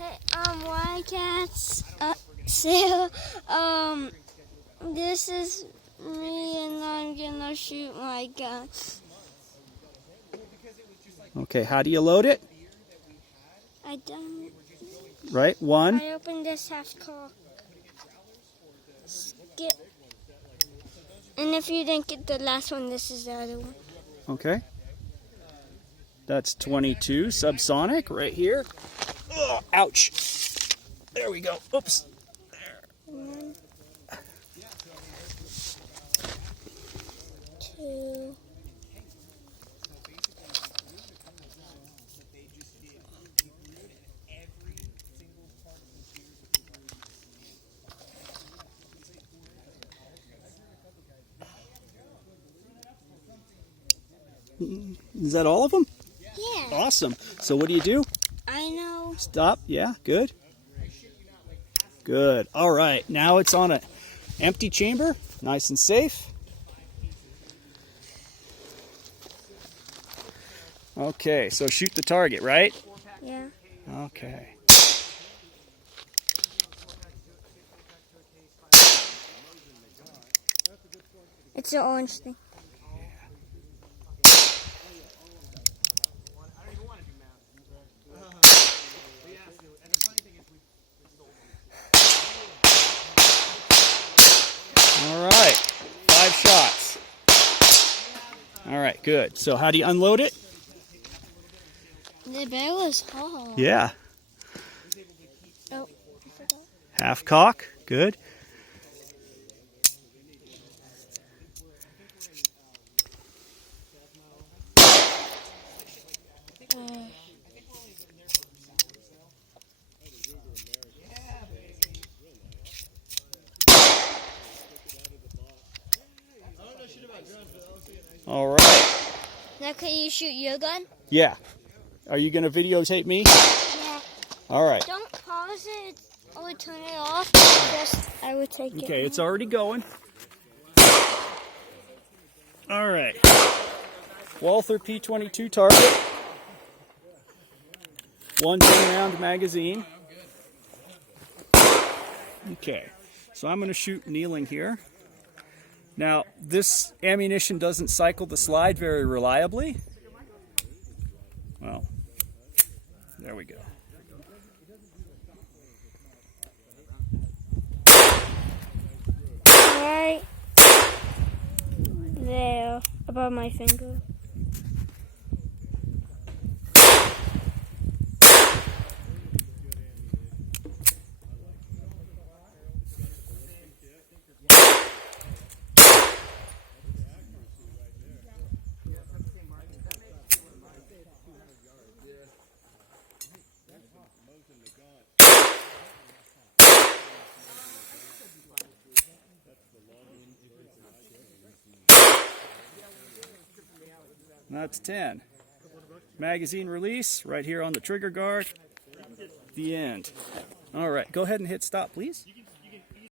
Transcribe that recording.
Hey, Wildcats, so, this is me and I'm gonna shoot my gun. Okay, how do you load it? I don't. Right, one. I opened this half cock. Skip. And if you didn't get the last one, this is the other one. Okay. That's 22 subsonic right here. Oh, ouch. There we go. Oops. There. 1, 2. Is that all of them? Yeah. Awesome. So what do you do? I know. Stop. Yeah, good. Good. All right. Now it's on an empty chamber. Nice and safe. Okay, so shoot the target, right? Yeah. Okay. It's the orange thing. All right. 5 shots. All right, good. So how do you unload it? The bear was hard. Yeah. Oh, I forgot. Half cock. Good. All right. Now can you shoot your gun? Yeah. Are you going to videotape me? Yeah. All right. Don't pause it. I would turn it off. I would take it. Okay, it's already going. All right. Walther P22 Target. 1 10-round magazine. Okay, so I'm going to shoot kneeling here. Now, this ammunition doesn't cycle the slide very reliably. Well, there we go. Right there, above my finger. That's 10. Magazine release right here on the trigger guard. The end. All right, go ahead and hit stop, please.